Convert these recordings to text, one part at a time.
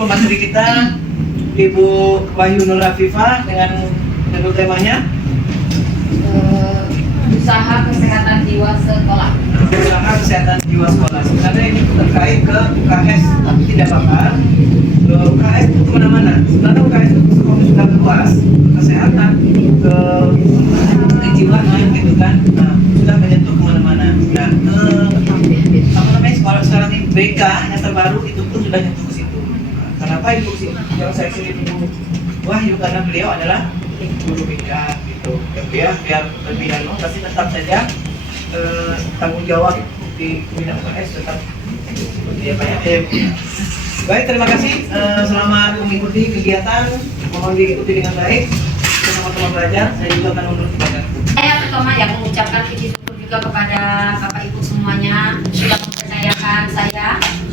pemateri kita Ibu Wahyu Nur Afifah dengan temanya usaha kesehatan jiwa sekolah. Usaha kesehatan jiwa sekolah. Sebenarnya ini terkait ke UKS, tapi tidak bakal UKS itu kemana-mana. Sebenarnya UKS itu sudah luas, kesehatan, ke kejiwaan gitu kan. Nah, sudah menyentuh kemana-mana. Nah, apa namanya sekarang ini BK yang terbaru itu pun sudah nyentuh ke situ. Kenapa Ibu sih? Yang saya sini Ibu Wahyu karena beliau adalah guru BK gitu. Ya, biar lebih pasti tetap saja tanggung jawab di bidang UKS tetap seperti apa ya. Baik, terima kasih. Selamat mengikuti kegiatan. Mohon diikuti dengan baik. Sama-sama belajar. Saya juga akan undur kepada. Saya pertama yang mengucapkan puji syukur juga kepada Bapak Ibu semuanya sudah mempercayakan saya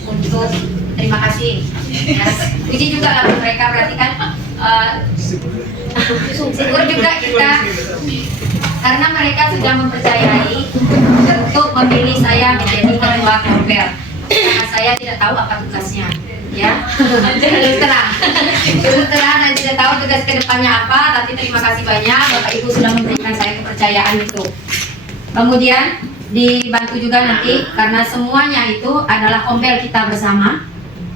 untuk terima kasih. Ya, puji juga lagu mereka berarti kan syukur juga kita karena mereka sudah mempercayai untuk memilih saya menjadi ketua Kombel karena saya tidak tahu apa tugasnya. Ya, terus terang dan tidak tahu tugas kedepannya apa, tapi terima kasih banyak Bapak Ibu sudah memberikan saya kepercayaan itu. Kemudian dibantu juga nanti karena semuanya itu adalah kombel kita bersama,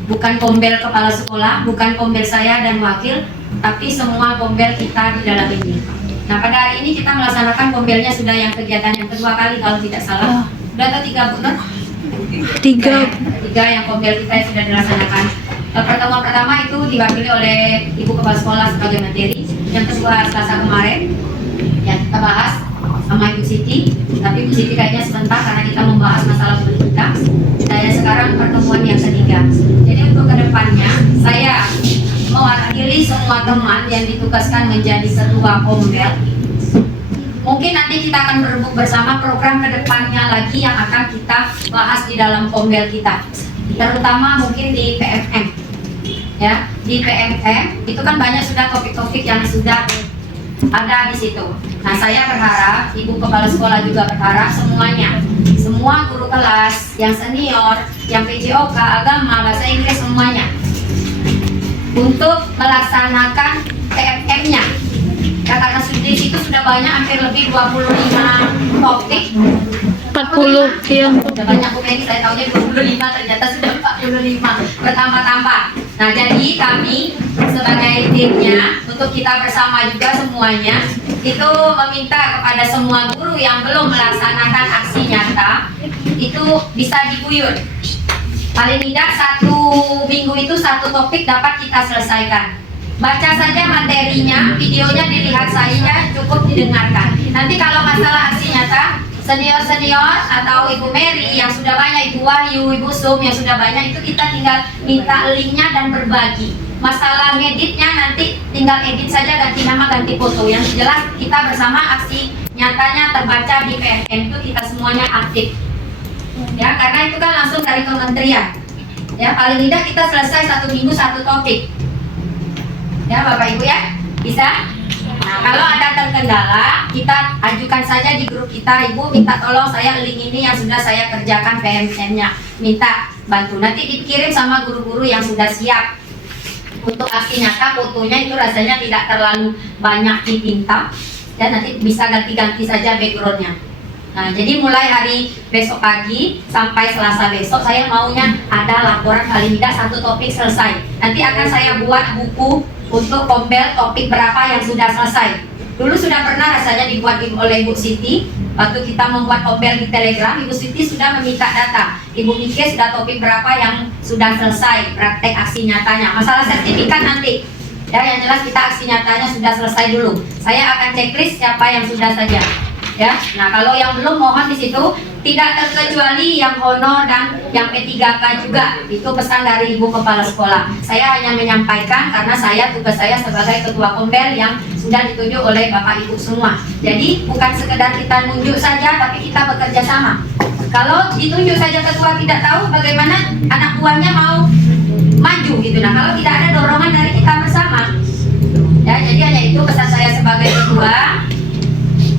bukan kombel kepala sekolah, bukan kombel saya dan wakil, tapi semua kombel kita di dalam ini. Nah, pada hari ini kita melaksanakan kombelnya sudah yang kegiatan yang kedua kali kalau tidak salah. Sudah atau 3 bulan? Tiga yang kombel kita yang sudah dilaksanakan. Pertemuan pertama itu diwakili oleh Ibu Kepala Sekolah sebagai materi. Yang kedua Selasa kemarin yang kita bahas sama Ibu Siti, tapi Ibu Siti kayaknya sebentar karena kita membahas masalah politika. Dan sekarang pertemuan yang ketiga. Jadi untuk kedepannya saya mewakili semua teman yang ditugaskan menjadi ketua kombel. Mungkin nanti kita akan berebut bersama program kedepannya lagi yang akan kita bahas di dalam kombel kita, terutama mungkin di PMM. Ya, di PMM itu kan banyak sudah topik-topik yang sudah ada di situ. Nah, saya berharap Ibu Kepala Sekolah juga berharap semuanya, semua guru kelas yang senior, yang PJOK, agama, bahasa Inggris semuanya untuk melaksanakan PMM-nya. Ya, karena di situ sudah banyak, hampir lebih 25 topik. 40 ya. Sudah banyak Bu Megi, saya tahunya 25, ternyata sudah 45 bertambah-tambah. Nah, jadi kami sebagai timnya untuk kita bersama juga semuanya itu meminta kepada semua guru yang belum melaksanakan aksi nyata itu bisa diguyur. Paling tidak 1 minggu itu 1 topik dapat kita selesaikan. Baca saja materinya, videonya dilihat saja, cukup didengarkan. Nanti kalau masalah aksi nyata, senior-senior atau Ibu Mary yang sudah banyak, Ibu Wahyu, Ibu Sum yang sudah banyak, itu kita tinggal minta linknya dan berbagi. Masalah ngeditnya nanti tinggal edit saja, ganti nama, ganti foto. Yang jelas kita bersama aksi nyatanya terbaca di PMM itu kita semuanya aktif. Ya, karena itu kan langsung dari kementerian. Ya, paling tidak kita selesai 1 minggu 1 topik. Ya, Bapak Ibu ya, bisa? Nah, kalau ada terkendala, kita ajukan saja di grup kita, Ibu minta tolong saya link ini yang sudah saya kerjakan PMM-nya, minta bantu. Nanti dikirim sama guru-guru yang sudah siap. Untuk aksi nyata, fotonya itu rasanya tidak terlalu banyak dipinta, dan nanti bisa ganti-ganti saja background-nya. Nah, jadi mulai hari besok pagi sampai Selasa besok saya maunya ada laporan paling tidak 1 topik selesai. Nanti akan saya buat buku untuk kombel topik berapa yang sudah selesai. Dulu sudah pernah rasanya dibuat oleh Ibu Siti. Waktu kita membuat kombel di Telegram, Ibu Siti sudah meminta data. Ibu Miki sudah topik berapa yang sudah selesai praktek aksi nyatanya. Masalah sertifikat nanti. Ya, yang jelas kita aksi nyatanya sudah selesai dulu. Saya akan checklist siapa yang sudah saja. Ya, nah kalau yang belum mohon di situ tidak terkecuali yang honor dan yang P3K juga. Itu pesan dari Ibu Kepala Sekolah. Saya hanya menyampaikan karena tugas saya sebagai ketua kombel yang sudah ditunjuk oleh Bapak Ibu semua. Jadi bukan sekedar kita nunjuk saja, tapi kita bekerja sama. Kalau ditunjuk saja ketua tidak tahu bagaimana anak buahnya mau maju gitu. Nah, kalau tidak ada dorongan dari kita bersama. Ya, jadi hanya itu pesan saya sebagai ketua.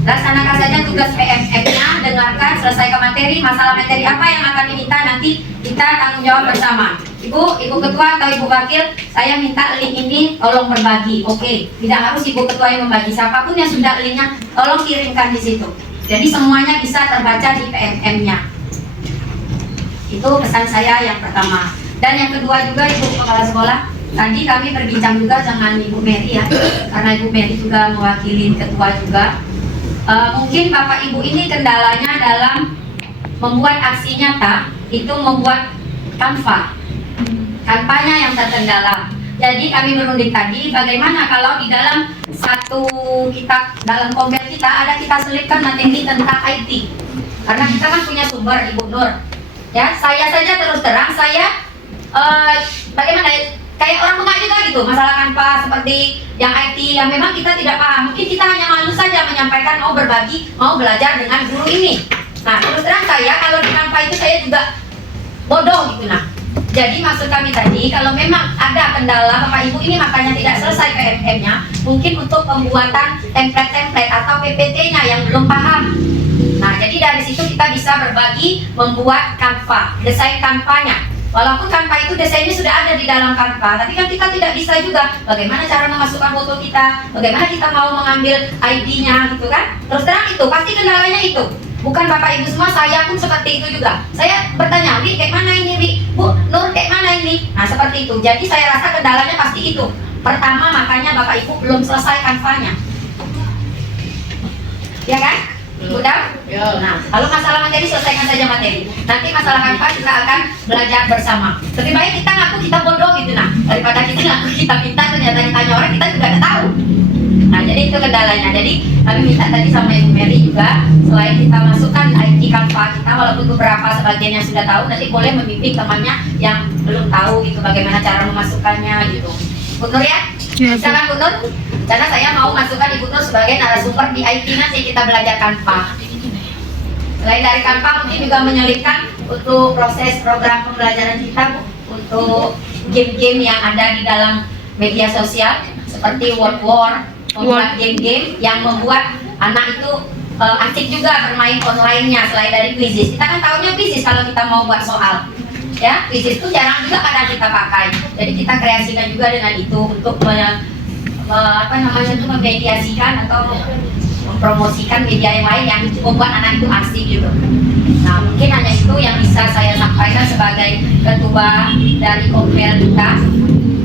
Laksanakan saja tugas PMM-nya, dengarkan, selesaikan materi. Masalah materi apa yang akan diminta nanti kita tanggung jawab bersama. Ibu Ibu Ketua atau Ibu Wakil, saya minta link ini tolong berbagi. Oke, tidak harus Ibu Ketua yang membagi. Siapapun yang sudah linknya, tolong kirimkan di situ. Jadi semuanya bisa terbaca di PMM-nya. Itu pesan saya yang pertama. Dan yang kedua juga Ibu Kepala Sekolah, tadi kami berbincang juga dengan Ibu Mary ya, karena Ibu Mary juga mewakili ketua juga. Mungkin Bapak Ibu ini kendalanya dalam membuat aksi nyata, itu membuat Canva-nya yang terkendala. Jadi kami berunding tadi, bagaimana kalau di dalam satu kitab, dalam kompil kita ada kita selipkan materi tentang IT. Karena kita kan punya sumber Ibu Nur. Ya, saya saja terus terang, saya bagaimana kayak orang tua juga gitu, masalah Canva seperti yang IT yang memang kita tidak paham. Mungkin kita hanya malu saja menyampaikan, mau berbagi, mau belajar dengan guru ini. Nah, terus terang saya kalau di Canva itu saya juga bodoh gitu nah. Jadi maksud kami tadi, kalau memang ada kendala Bapak Ibu ini makanya tidak selesai PMM-nya, mungkin untuk pembuatan template-template atau PPT-nya yang belum paham. Nah, jadi dari situ kita bisa berbagi membuat Canva, desain Canva-nya. Walaupun Canva itu desainnya sudah ada di dalam Canva, tapi kan kita tidak bisa juga bagaimana cara memasukkan foto kita, bagaimana kita mau mengambil ID-nya gitu kan. Terus terang itu, pasti kendalanya itu. Bukan Bapak Ibu semua, saya pun seperti itu juga. Saya bertanya, Wi, kayak mana ini, Wi? Bu, Nur, kayak mana ini? Nah, seperti itu. Jadi saya rasa kendalanya pasti itu. Pertama, makanya Bapak Ibu belum selesai Canva-nya. Ya kan? Udah? Nah, kalau masalah materi, selesaikan saja materi. Nanti masalah Canva kita akan belajar bersama. Lebih baik kita ngaku kita bodoh gitu nah, daripada kita ngaku kita pintar, ternyata ditanya orang kita juga nggak tahu. Nah, jadi itu kendalanya. Jadi kami minta tadi sama Ibu Mary juga, selain kita masukkan IT Canva kita, walaupun beberapa sebagian yang sudah tahu, nanti boleh membimbing temannya yang belum tahu gitu bagaimana cara memasukkannya gitu. Bu Nur ya? Ya, Bu. Bisa kan Bu Nur? Karena saya mau masukkan Ibu Nur sebagai narasumber di IT nanti kita belajar Canva. Selain dari Canva mungkin juga menyelipkan untuk proses program pembelajaran kita, Bu, untuk game-game yang ada di dalam media sosial seperti Word War, membuat game-game yang membuat anak itu asik juga bermain online-nya selain dari quizzes. Kita kan tahunya quizzes kalau kita mau buat soal. Ya, quizzes itu jarang juga kadang kita pakai. Jadi kita kreasikan juga dengan itu untuk memediasikan atau mempromosikan media yang lain yang membuat anak itu asik gitu. Nah, mungkin hanya itu yang bisa saya sampaikan sebagai ketua dari Kompel kita.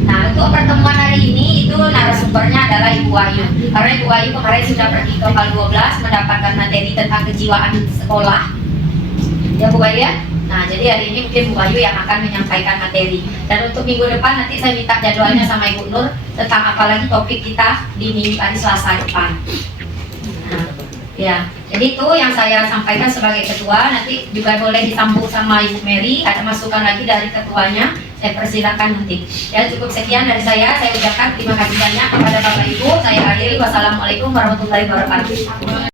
Nah, untuk pertemuan hari ini itu narasumbernya adalah Ibu Wahyu. Karena Ibu Wahyu kemarin sudah pergi ke PAL 12 mendapatkan materi tentang kejiwaan sekolah. Ya Bu Wahyu ya? Nah, jadi hari ini mungkin Bu Wahyu yang akan menyampaikan materi. Dan untuk minggu depan nanti saya minta jadwalnya sama Ibu Nur tentang apalagi topik kita di minggu hari Selasa depan. Nah, ya, jadi itu yang saya sampaikan sebagai ketua. Nanti juga boleh disambung sama Ibu Mary. Ada masukan lagi dari ketuanya. Saya persilakan nanti. Ya, cukup sekian dari saya. Saya ucapkan terima kasih banyak kepada Bapak Ibu. Saya akhiri. Wassalamualaikum warahmatullahi wabarakatuh.